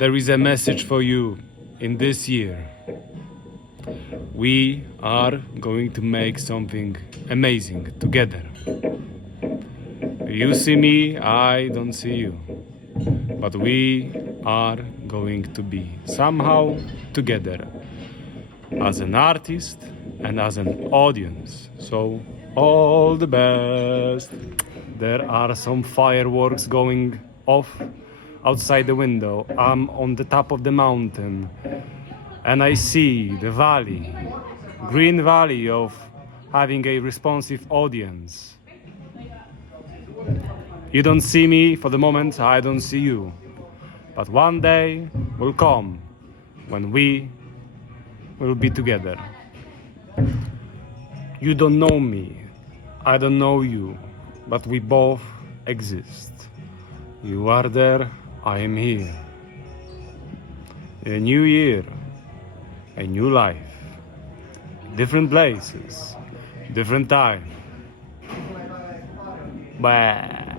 there is a message for you in this year. We are going to make something amazing together. You see me, I don't see you. But we are going to be somehow together as an artist and as an audience. So, all the best. There are some fireworks going off outside the window. I'm on the top of the mountain and I see the valley, green valley of having a responsive audience. You don't see me for the moment, I don't see you. But one day will come when we will be together. You don't know me, I don't know you, but we both exist. You are there, I am here. A new year, a new life, different places, different time. Bah.